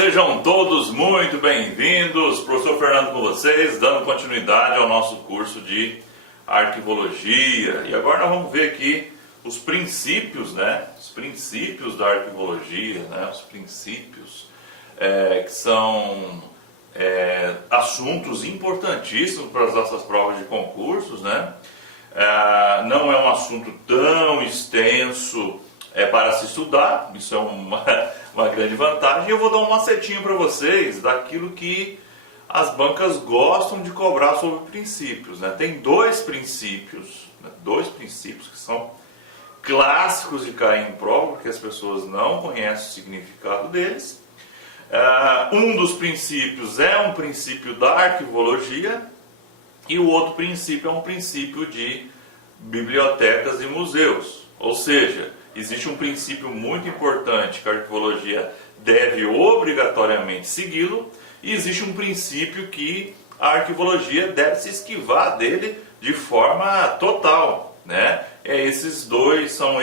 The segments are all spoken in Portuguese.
sejam todos muito bem-vindos. Professor Fernando com vocês, dando continuidade ao nosso curso de arquivologia. E agora nós vamos ver aqui os princípios, né? Os princípios da arquivologia, né? Os princípios que são assuntos importantíssimos para as nossas provas de concursos, né? Não é um assunto tão extenso para se estudar, isso é uma grande vantagem. Eu vou dar um macetinho para vocês daquilo que as bancas gostam de cobrar sobre princípios, né? Tem dois princípios que são clássicos de cair em prova, porque as pessoas não conhecem o significado deles. Um dos princípios é um princípio da arquivologia e o outro princípio é um princípio de bibliotecas e museus. Ou seja, existe um princípio muito importante que a arquivologia deve obrigatoriamente segui-lo, e existe um princípio que a arquivologia deve se esquivar dele de forma total, né? São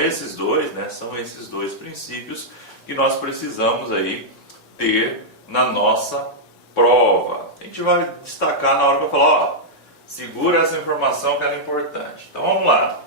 esses dois princípios que nós precisamos aí ter na nossa prova. A gente vai destacar na hora que eu falar, ó, segura essa informação que ela é importante. Então vamos lá.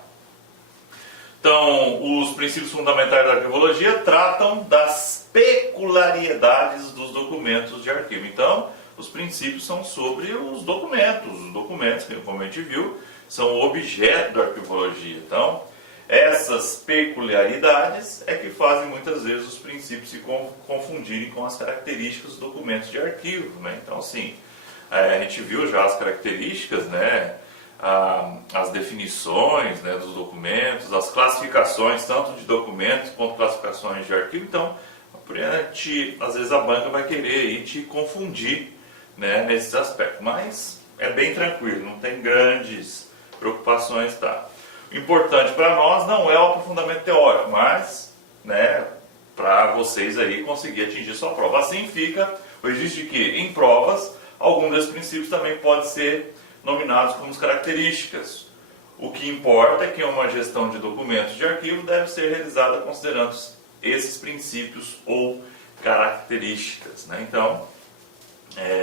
Então, os princípios fundamentais da arquivologia tratam das peculiaridades dos documentos de arquivo. Então, os princípios são sobre os documentos. Os documentos, como a gente viu, são o objeto da arquivologia. Então, essas peculiaridades é que fazem muitas vezes os princípios se confundirem com as características dos documentos de arquivo, né? Então, assim, a gente viu já as características, né? As definições, né, dos documentos, as classificações tanto de documentos quanto classificações de arquivo. Então, às vezes a banca vai querer aí te confundir, né, nesses aspectos, mas é bem tranquilo, não tem grandes preocupações, tá? O importante para nós não é o aprofundamento teórico, mas, né, para vocês aí conseguir atingir sua prova. Assim fica o registro de que em provas algum desses princípios também pode ser nominados como características. O que importa é que uma gestão de documentos de arquivo deve ser realizada considerando esses princípios ou características, né? Então,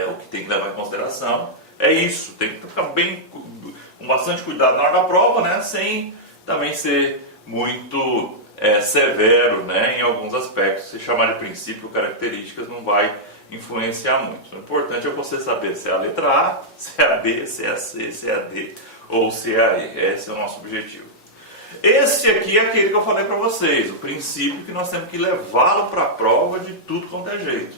o que tem que levar em consideração é isso. Tem que ficar com bastante cuidado na hora da prova, né? Sem também ser muito severo, né? Em alguns aspectos. Se chamar de princípio ou características não vai influenciar muito. O importante é você saber se é a letra A, se é a B, se é a C, se é a D ou se é a E. Esse é o nosso objetivo. Esse aqui é aquele que eu falei para vocês, o princípio que nós temos que levá-lo para a prova de tudo quanto é jeito.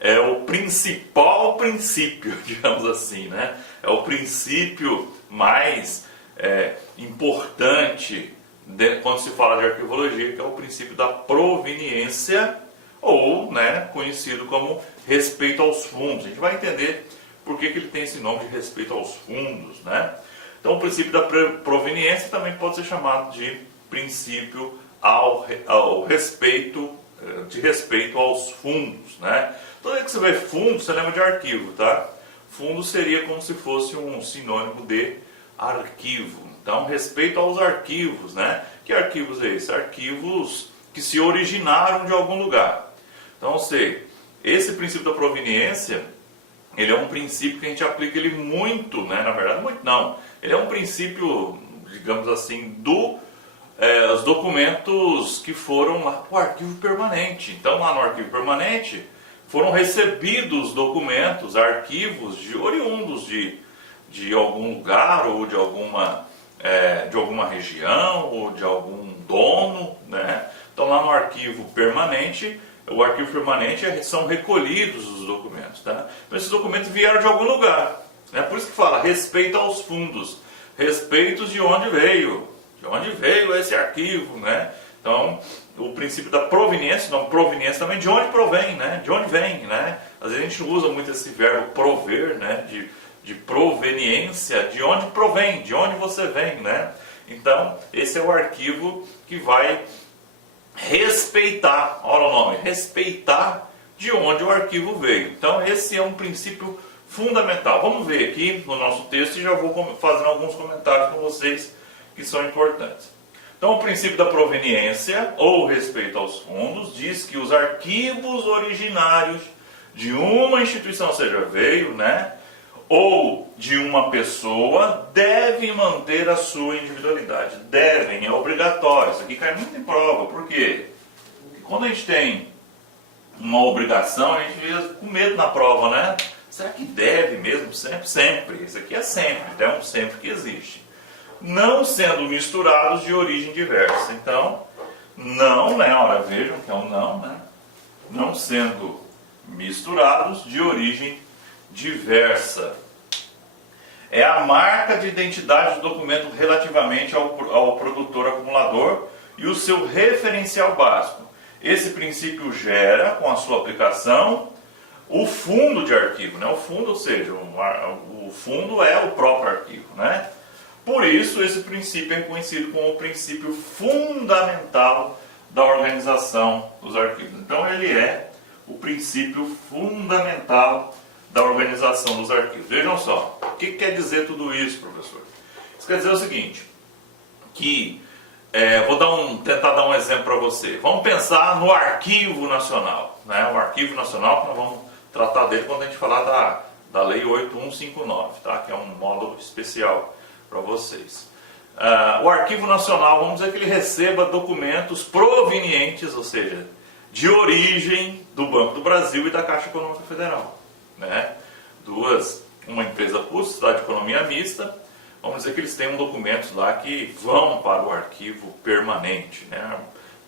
É o principal princípio, digamos assim, né? É o princípio mais importante quando se fala de arquivologia, que é o princípio da proveniência, ou, né, conhecido como respeito aos fundos. A gente vai entender por que ele tem esse nome de respeito aos fundos, né? Então, o princípio da proveniência também pode ser chamado de princípio ao respeito, de respeito aos fundos, né? Toda vez que você vê fundo, você lembra de arquivo, tá? Fundo seria como se fosse um sinônimo de arquivo. Então, respeito aos arquivos, né? Que arquivos é esse? Arquivos que se originaram de algum lugar. Então, esse princípio da proveniência, ele é um princípio que a gente aplica ele muito, né? Na verdade, muito não. Ele é um princípio, digamos assim, dos documentos que foram lá para o arquivo permanente. Então, lá no arquivo permanente, foram recebidos documentos, arquivos oriundos de algum lugar ou de alguma região ou de algum dono, né? Então, lá no arquivo permanente, são recolhidos os documentos, tá? Então, esses documentos vieram de algum lugar, né? Por isso que fala respeito aos fundos, respeito de onde veio esse arquivo, né? Então, o princípio da proveniência, não, proveniência também de onde provém, né? De onde vem, né? Às vezes a gente usa muito esse verbo prover, né? De proveniência, de onde provém, de onde você vem, né? Então, esse é o arquivo que vai respeitar, olha o nome, respeitar de onde o arquivo veio. Então, esse é um princípio fundamental. Vamos ver aqui no nosso texto e já vou fazendo alguns comentários com vocês que são importantes. Então, o princípio da proveniência, ou respeito aos fundos, diz que os arquivos originários de uma instituição, ou seja, veio, né, ou de uma pessoa, devem manter a sua individualidade. Devem, é obrigatório. Isso aqui cai muito em prova. Por quê? Porque quando a gente tem uma obrigação, a gente fica com medo na prova, né? Será que deve mesmo? Sempre? Sempre. Isso aqui é sempre, é um sempre que existe. Não sendo misturados de origem diversa. Então, não, né? Ora, vejam que é um não, né? Não sendo misturados de origem diversa. É a marca de identidade do documento relativamente ao produtor acumulador e o seu referencial básico. Esse princípio gera, com a sua aplicação, o fundo de arquivo, né? O fundo, ou seja, o fundo é o próprio arquivo, né? Por isso, esse princípio é conhecido como o princípio fundamental da organização dos arquivos. Então, ele é o princípio fundamental da organização dos arquivos. Vejam só, o que quer dizer tudo isso, professor? Isso quer dizer o seguinte, que, tentar dar um exemplo para você. Vamos pensar no Arquivo Nacional, né? O Arquivo Nacional, que nós vamos tratar dele quando a gente falar da Lei 8159, tá? Que é um módulo especial para vocês. O Arquivo Nacional, vamos dizer que ele receba documentos provenientes, ou seja, de origem do Banco do Brasil e da Caixa Econômica Federal, né? Uma empresa por Sociedade de Economia Mista, vamos dizer que eles têm documentos lá que vão para o arquivo permanente, né?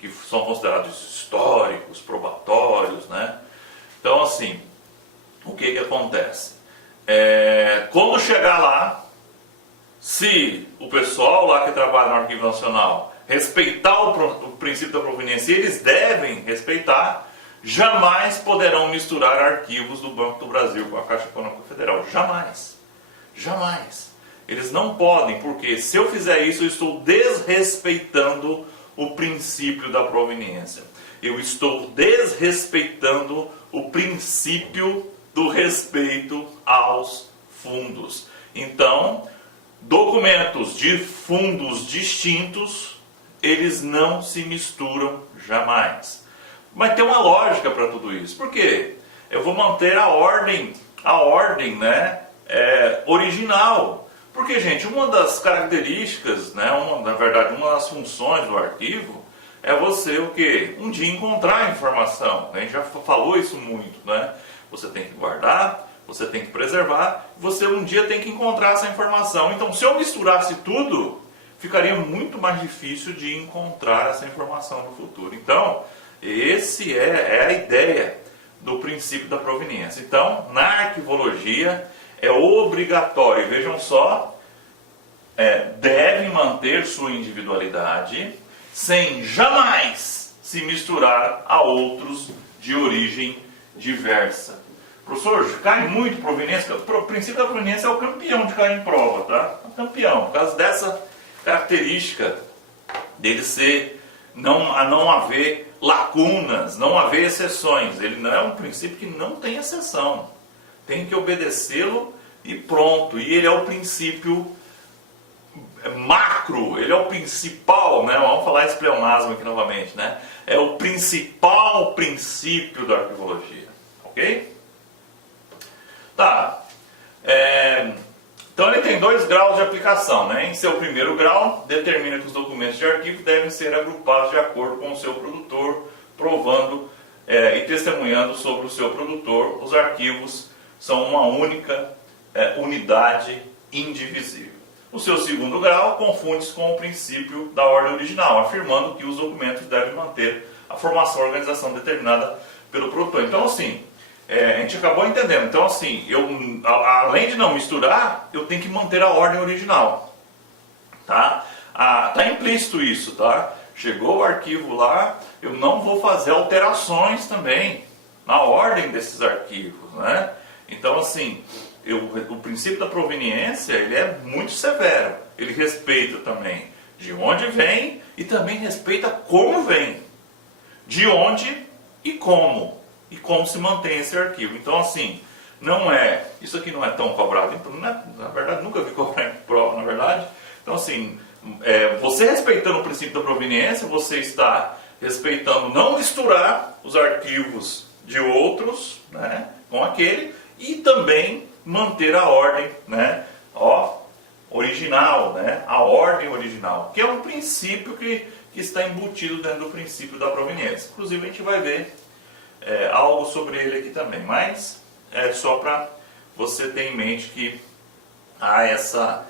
Que são considerados históricos, probatórios, né? Então, assim, o que acontece? Quando chegar lá, se o pessoal lá que trabalha no Arquivo Nacional respeitar o princípio da proveniência, eles devem respeitar, jamais poderão misturar arquivos do Banco do Brasil com a Caixa Econômica Federal. Jamais. Jamais. Eles não podem, porque se eu fizer isso, eu estou desrespeitando o princípio da proveniência. Eu estou desrespeitando o princípio do respeito aos fundos. Então, documentos de fundos distintos, eles não se misturam jamais. Mas tem uma lógica para tudo isso. Por quê? Eu vou manter a ordem, né, original. Porque, gente, uma das características, né, na verdade, uma das funções do arquivo é você o quê? Um dia encontrar a informação. A gente já falou isso muito, né? Você tem que guardar, você tem que preservar, você um dia tem que encontrar essa informação. Então, se eu misturasse tudo, ficaria muito mais difícil de encontrar essa informação no futuro. Então, esse é a ideia do princípio da proveniência. Então, na arquivologia, é obrigatório, vejam só, deve manter sua individualidade sem jamais se misturar a outros de origem diversa. Professor, cai muito proveniência. O princípio da proveniência é o campeão de cair em prova, tá? O campeão, por causa dessa característica dele ser, não haver lacunas, não haver exceções. Ele não é um princípio que não tem exceção. Tem que obedecê-lo e pronto. E ele é o princípio macro, ele é o principal, né? Vamos falar esse pleonasmo aqui novamente, né? É o principal princípio da arquivologia, ok? Tá. Então ele tem 2 graus de aplicação, né? Em seu primeiro grau, determina que os documentos de arquivo devem ser agrupados de acordo com o seu produtor, provando e testemunhando sobre o seu produtor. Os arquivos são uma única unidade indivisível. O seu segundo grau confunde-se com o princípio da ordem original, afirmando que os documentos devem manter a formação e organização determinada pelo produtor. Então, assim, a gente acabou entendendo. Então, assim, além de não misturar, eu tenho que manter a ordem original. Tá? Tá implícito isso, tá? Chegou o arquivo lá, eu não vou fazer alterações também na ordem desses arquivos, né? Então, assim, o princípio da proveniência, ele é muito severo. Ele respeita também de onde vem e também respeita como vem. De onde e como se mantém esse arquivo. Então, assim, isso aqui não é tão cobrado, na verdade, nunca vi cobrar em prova, na verdade. Então, assim, você respeitando o princípio da proveniência, você está respeitando não misturar os arquivos de outros, né, com aquele, e também manter a ordem, né, original, né, a ordem original, que é um princípio que está embutido dentro do princípio da proveniência. Inclusive a gente vai ver algo sobre ele aqui também, mas é só para você ter em mente que há essa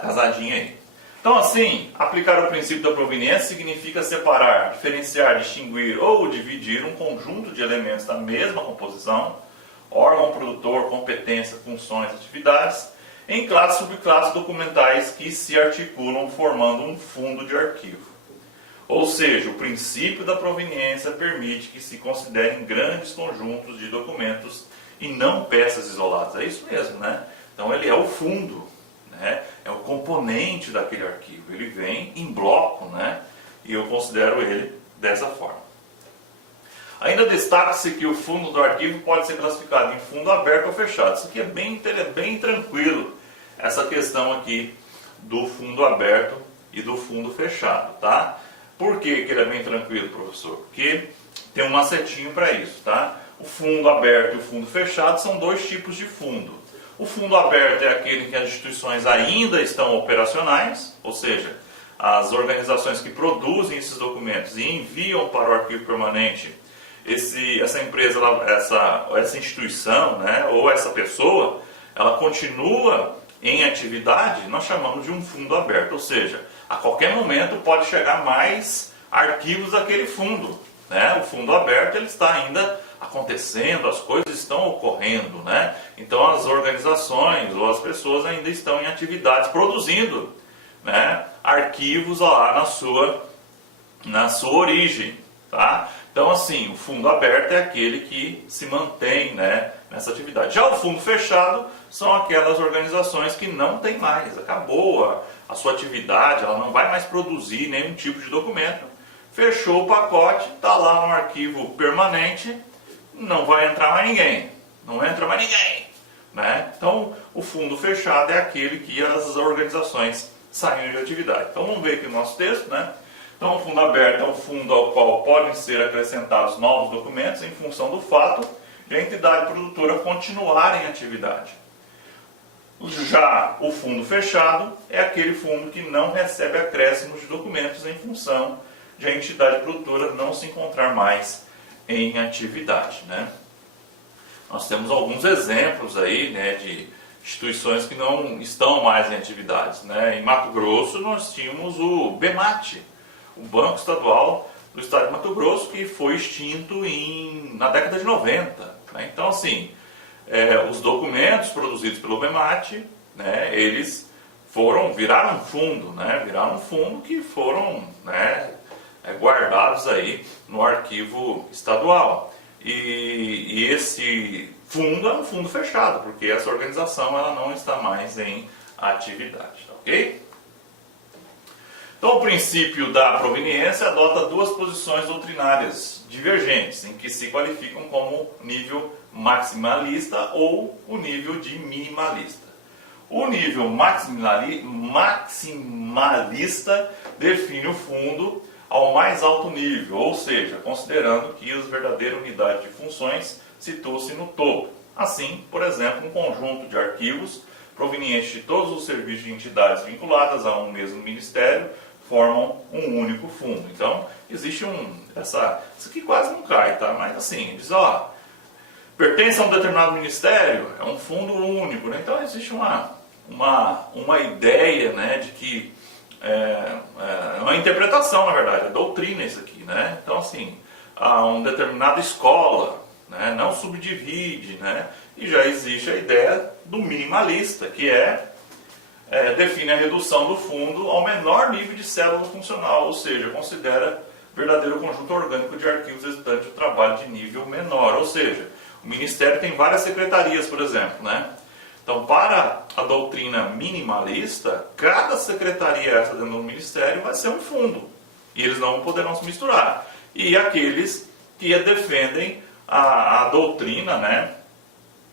casadinha aí. Então assim, aplicar o princípio da proveniência significa separar, diferenciar, distinguir ou dividir um conjunto de elementos da mesma composição, órgão produtor, competência, funções, atividades, em classes e subclasses documentais que se articulam formando um fundo de arquivo. Ou seja, o princípio da proveniência permite que se considerem grandes conjuntos de documentos e não peças isoladas. É isso mesmo, né? Então ele é o fundo, né? É o componente daquele arquivo. Ele vem em bloco, né? E eu considero ele dessa forma. Ainda destaca-se que o fundo do arquivo pode ser classificado em fundo aberto ou fechado. Isso aqui é bem tranquilo, essa questão aqui do fundo aberto e do fundo fechado, tá? Por que ele é bem tranquilo, professor? Porque tem um macetinho para isso, tá? O fundo aberto e o fundo fechado são dois tipos de fundo. O fundo aberto é aquele em que as instituições ainda estão operacionais, ou seja, as organizações que produzem esses documentos e enviam para o arquivo permanente, essa empresa, essa instituição, né, ou essa pessoa, ela continua em atividade, nós chamamos de um fundo aberto, ou seja, a qualquer momento pode chegar mais arquivos daquele fundo, né? O fundo aberto ele está ainda acontecendo, as coisas estão ocorrendo, né? Então as organizações ou as pessoas ainda estão em atividades produzindo, né, arquivos lá na sua origem, tá? Então assim, o fundo aberto é aquele que se mantém, né, nessa atividade. Já o fundo fechado são aquelas organizações que não tem mais, acabou a sua atividade, ela não vai mais produzir nenhum tipo de documento, fechou o pacote, está lá no arquivo permanente, não vai entrar mais ninguém, não entra mais ninguém, né? Então o fundo fechado é aquele que as organizações saíram de atividade. Então vamos ver aqui o nosso texto, né? Então o fundo aberto é um fundo ao qual podem ser acrescentados novos documentos em função do fato de a entidade produtora continuar em atividade. Já o fundo fechado é aquele fundo que não recebe acréscimos de documentos em função de a entidade produtora não se encontrar mais em atividade, né? Nós temos alguns exemplos aí, né, de instituições que não estão mais em atividades, né? Em Mato Grosso nós tínhamos o BEMAT, o Banco Estadual do Estado de Mato Grosso, que foi extinto na década de 90. Né? Então assim, os documentos produzidos pelo BEMAT, né, eles viraram um fundo, né, que foram, né, guardados aí no arquivo estadual. E esse fundo é um fundo fechado, porque essa organização ela não está mais em atividade, ok? Então o princípio da proveniência adota duas posições doutrinárias divergentes, em que se qualificam como nível maximalista ou o nível de minimalista. O nível maximalista define o fundo ao mais alto nível, ou seja, considerando que a verdadeira unidade de funções situa-se no topo. Assim, por exemplo, um conjunto de arquivos provenientes de todos os serviços de entidades vinculadas a um mesmo ministério formam um único fundo. Então, existe isso aqui quase não cai, tá? Mas assim, diz, pertence a um determinado ministério, é um fundo único, né? Então, existe uma ideia, né, de que uma interpretação, na verdade, é doutrina isso aqui, né? Então, assim, uma determinada escola, né, não subdivide, né? E já existe a ideia do minimalista, que define a redução do fundo ao menor nível de célula funcional, ou seja, considera verdadeiro conjunto orgânico de arquivos resultante do trabalho de nível menor. Ou seja, o Ministério tem várias secretarias, por exemplo, né? Então, para a doutrina minimalista, cada secretaria dentro do Ministério vai ser um fundo, e eles não poderão se misturar. E aqueles que defendem a doutrina, né,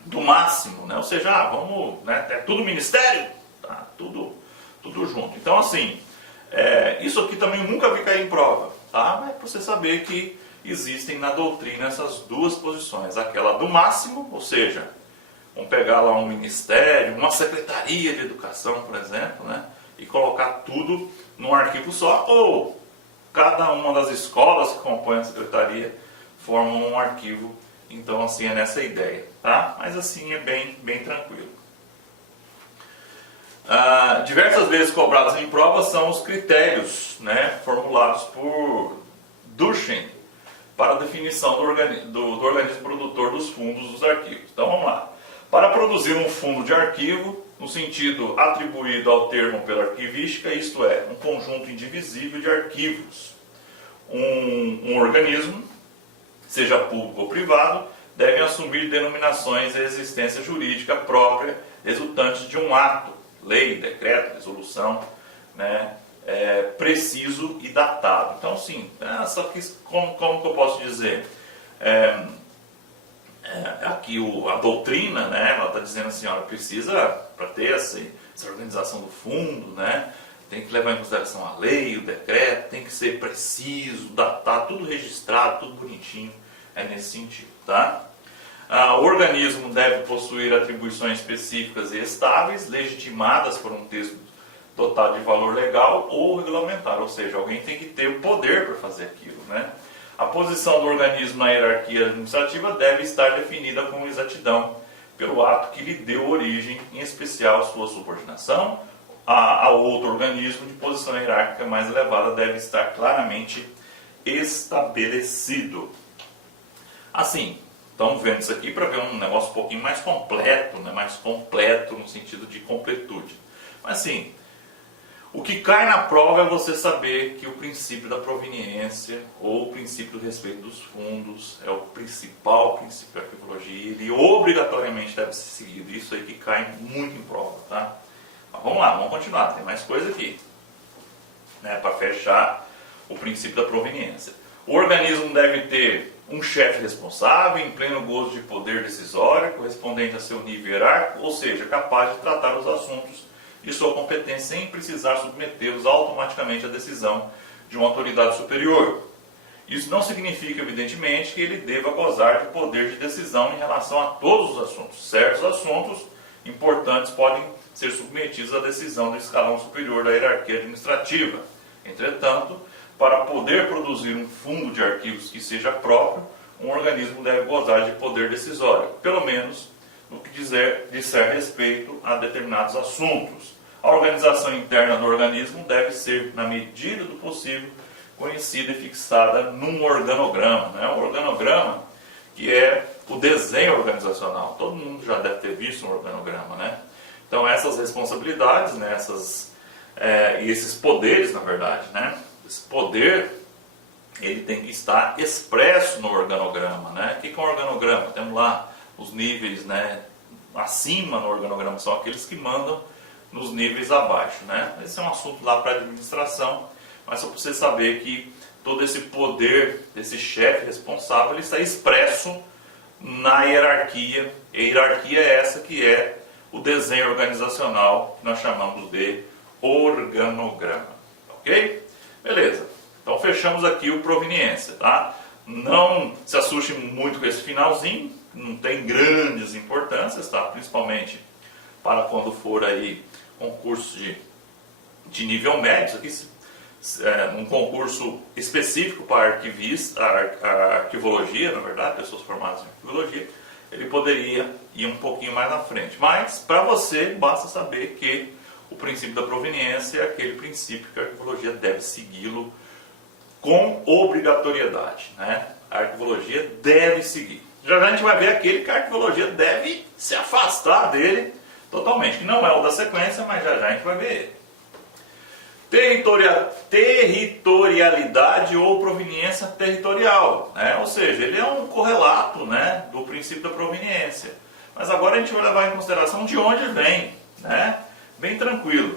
do máximo, né? Ou seja, vamos, né, é tudo Ministério, tá? Tudo junto. Então, assim, Isso aqui também nunca vi cair em prova, tá? Mas para você saber que existem na doutrina essas duas posições. Aquela do máximo, ou seja, vamos pegar lá um ministério, uma secretaria de educação, por exemplo, né? E colocar tudo num arquivo só, ou cada uma das escolas que compõem a secretaria formam um arquivo. Então, assim, é nessa ideia, tá? Mas assim é bem tranquilo. Diversas vezes cobrados em prova são os critérios, né, formulados por Duchen para a definição do organismo produtor dos fundos dos arquivos. Então vamos lá. Para produzir um fundo de arquivo, no sentido atribuído ao termo pela arquivística, isto é, um conjunto indivisível de arquivos, um organismo, seja público ou privado, deve assumir denominações de existência jurídica própria resultantes de um ato, lei, decreto, resolução, né, preciso e datado. Então, sim, só que como que eu posso dizer? Aqui a doutrina, né, ela está dizendo assim, olha, precisa, para ter essa organização do fundo, né, tem que levar em consideração a lei, o decreto, tem que ser preciso, datar, tudo registrado, tudo bonitinho, é nesse sentido, tá? O organismo deve possuir atribuições específicas e estáveis, legitimadas por um texto dotado de valor legal ou regulamentar, ou seja, alguém tem que ter o poder para fazer aquilo, né? A posição do organismo na hierarquia administrativa deve estar definida com exatidão pelo ato que lhe deu origem, em especial sua subordinação a outro organismo de posição hierárquica mais elevada deve estar claramente estabelecido. Assim, estamos vendo isso aqui para ver um negócio um pouquinho mais completo, né? Mais completo no sentido de completude. Mas assim, o que cai na prova é você saber que o princípio da proveniência ou o princípio do respeito dos fundos é o principal princípio da arquivologia, ele obrigatoriamente deve ser seguido. Isso aí que cai muito em prova, tá? Mas vamos lá, vamos continuar, tem mais coisa aqui, né, para fechar o princípio da proveniência. O organismo deve ter um chefe responsável, em pleno gozo de poder decisório, correspondente a seu nível hierárquico, ou seja, capaz de tratar os assuntos de sua competência sem precisar submetê-los automaticamente à decisão de uma autoridade superior. Isso não significa, evidentemente, que ele deva gozar de poder de decisão em relação a todos os assuntos. Certos assuntos importantes podem ser submetidos à decisão do escalão superior da hierarquia administrativa. Entretanto, para poder produzir um fundo de arquivos que seja próprio, um organismo deve gozar de poder decisório, pelo menos no que disser respeito a determinados assuntos. A organização interna do organismo deve ser, na medida do possível, conhecida e fixada num organograma. Né? Um organograma que é o desenho organizacional. Todo mundo já deve ter visto um organograma, né? Então essas responsabilidades, né, e esses poderes, na verdade, né? Esse poder, ele tem que estar expresso no organograma, né? O que é um organograma? Temos lá os níveis, né, acima no organograma, são aqueles que mandam nos níveis abaixo, né? Esse é um assunto lá para a administração, mas só para você saber que todo esse poder desse chefe responsável, ele está expresso na hierarquia, e a hierarquia é essa que é o desenho organizacional, que nós chamamos de organograma, ok? Beleza, então fechamos aqui o proveniência, tá? Não se assuste muito com esse finalzinho, não tem grandes importâncias, tá? Principalmente para quando for aí concurso de nível médio, isso aqui um concurso específico para arquivista, a arquivologia, na verdade, pessoas formadas em arquivologia, ele poderia ir um pouquinho mais na frente. Mas, para você, basta saber que o princípio da proveniência é aquele princípio que a arquivologia deve segui-lo com obrigatoriedade, né? A arquivologia deve seguir. Já a gente vai ver aquele que a arquivologia deve se afastar dele totalmente, que não é o da sequência, mas já a gente vai ver ele. Territorialidade ou proveniência territorial, né? Ou seja, ele é um correlato, né, do princípio da proveniência. Mas agora a gente vai levar em consideração de onde vem, né? Bem tranquilo.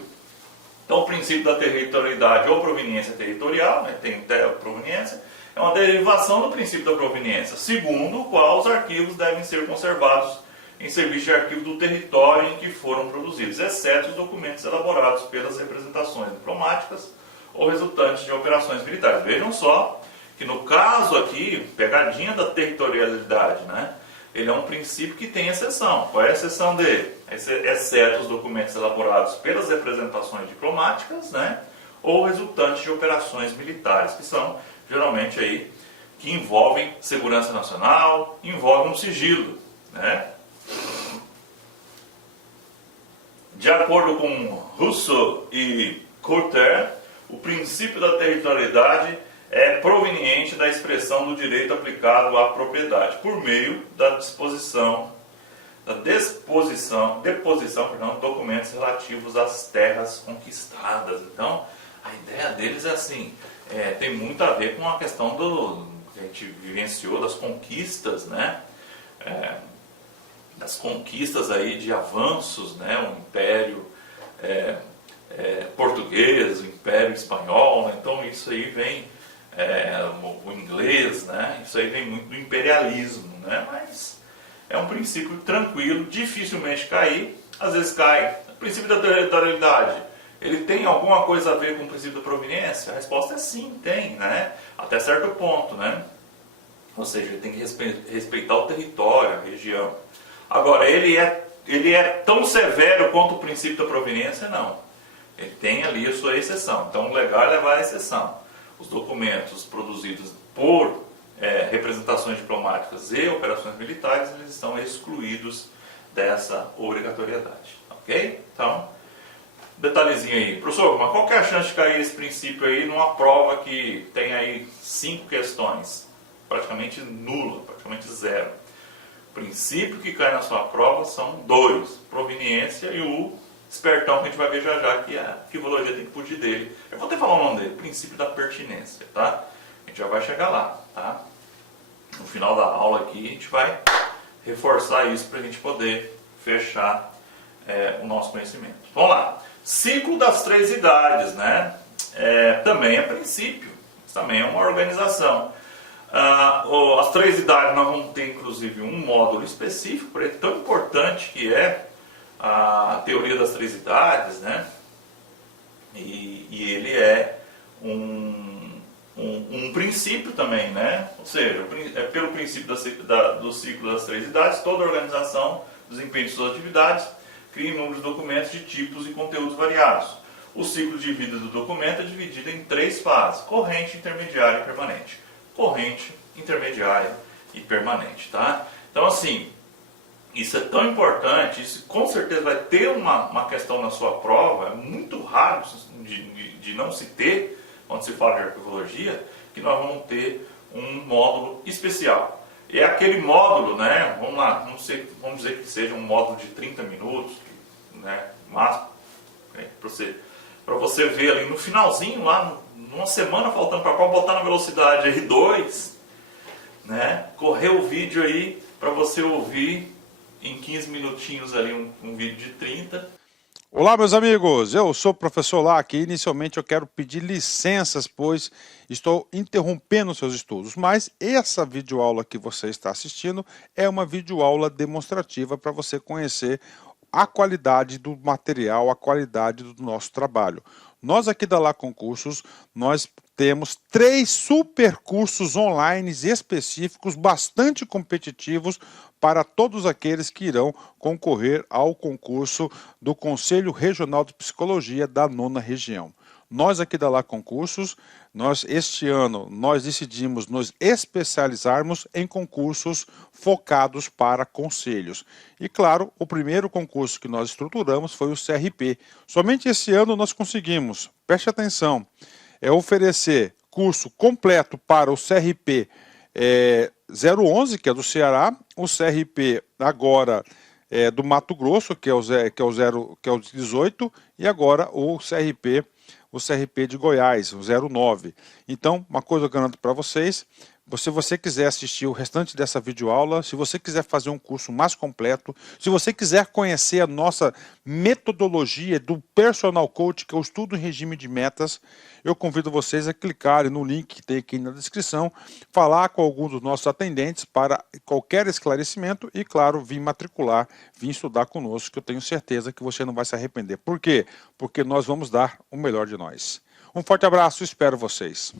Então o princípio da territorialidade ou proveniência territorial, né, tem proveniência, é uma derivação do princípio da proveniência, segundo o qual os arquivos devem ser conservados em serviço de arquivo do território em que foram produzidos, exceto os documentos elaborados pelas representações diplomáticas ou resultantes de operações militares. Vejam só que no caso aqui, pegadinha da territorialidade, né? Ele é um princípio que tem exceção. Qual é a exceção dele? Exceto os documentos elaborados pelas representações diplomáticas, né? Ou resultantes de operações militares, que são geralmente aí que envolvem segurança nacional, envolvem um sigilo, né? De acordo com Rousseau e Courter, o princípio da territorialidade é proveniente da expressão do direito aplicado à propriedade, por meio da deposição de documentos relativos às terras conquistadas. Então, a ideia deles é assim, tem muito a ver com a questão que a gente vivenciou das conquistas, né? Das conquistas aí de avanços, né? O Império Português, o Império Espanhol, né? Então isso aí vem, o inglês, né? Isso aí vem muito do imperialismo, né? Mas é um princípio tranquilo, dificilmente cair, às vezes cai. O princípio da territorialidade, ele tem alguma coisa a ver com o princípio da proveniência? A resposta é sim, tem, né? Até certo ponto, né? Ou seja, ele tem que respeitar o território, a região. Agora, ele é tão severo quanto o princípio da proveniência? Não. Ele tem ali a sua exceção. Então, o legal é levar a exceção. Os documentos produzidos por representações diplomáticas e operações militares, eles estão excluídos dessa obrigatoriedade. Ok? Então, detalhezinho aí. Professor, mas qual que é a chance de cair esse princípio aí numa prova que tem aí 5 questões? Praticamente nula, praticamente zero. O princípio que cai na sua prova são 2, proveniência e o espertão que a gente vai ver já que a arquivologia tem que fugir dele. Eu vou até falar o nome dele, princípio da pertinência, tá? A gente já vai chegar lá, tá? No final da aula aqui a gente vai reforçar isso para a gente poder fechar o nosso conhecimento. Vamos lá. Ciclo das 3 idades, né? Também é princípio, também é uma organização. As 3 idades nós vamos ter inclusive um módulo específico, por tão importante que é a teoria das 3 idades, né? E ele é um princípio também, né? Ou seja, pelo princípio do ciclo das 3 idades, toda organização desempenha suas atividades, cria inúmeros documentos de tipos e conteúdos variados. O ciclo de vida do documento é dividido em 3 fases: corrente, intermediária e permanente. Corrente, intermediária e permanente, tá? Então, assim, isso é tão importante, isso com certeza vai ter uma questão na sua prova, é muito raro de não se ter, quando se fala de arquivologia, que nós vamos ter um módulo especial. E é aquele módulo, né, vamos lá, vamos dizer que seja um módulo de 30 minutos, né, máximo, para você ver ali no finalzinho, lá numa semana faltando para a prova, botar na velocidade R2, né, correr o vídeo aí para você ouvir em 15 minutinhos ali um vídeo de 30. Olá, meus amigos, eu sou o professor Lac e inicialmente eu quero pedir licenças, pois estou interrompendo seus estudos, mas essa videoaula que você está assistindo é uma videoaula demonstrativa para você conhecer a qualidade do material, a qualidade do nosso trabalho. Nós aqui da Lá Concursos, nós temos 3 super cursos online específicos, bastante competitivos para todos aqueles que irão concorrer ao concurso do Conselho Regional de Psicologia da 9ª Região. Nós aqui da Lá Concursos, este ano, nós decidimos nos especializarmos em concursos focados para conselhos. E claro, o primeiro concurso que nós estruturamos foi o CRP. Somente esse ano nós conseguimos, preste atenção, oferecer curso completo para o CRP 011, que é do Ceará, o CRP agora do Mato Grosso, que é o 18, e agora o CRP de Goiás, o 09. Então, uma coisa eu garanto para vocês, se você quiser assistir o restante dessa videoaula, se você quiser fazer um curso mais completo, se você quiser conhecer a nossa metodologia do Personal Coach, que é o estudo em regime de metas, eu convido vocês a clicarem no link que tem aqui na descrição, falar com algum dos nossos atendentes para qualquer esclarecimento e, claro, vir matricular, vir estudar conosco, que eu tenho certeza que você não vai se arrepender. Por quê? Porque nós vamos dar o melhor de nós. Um forte abraço, espero vocês.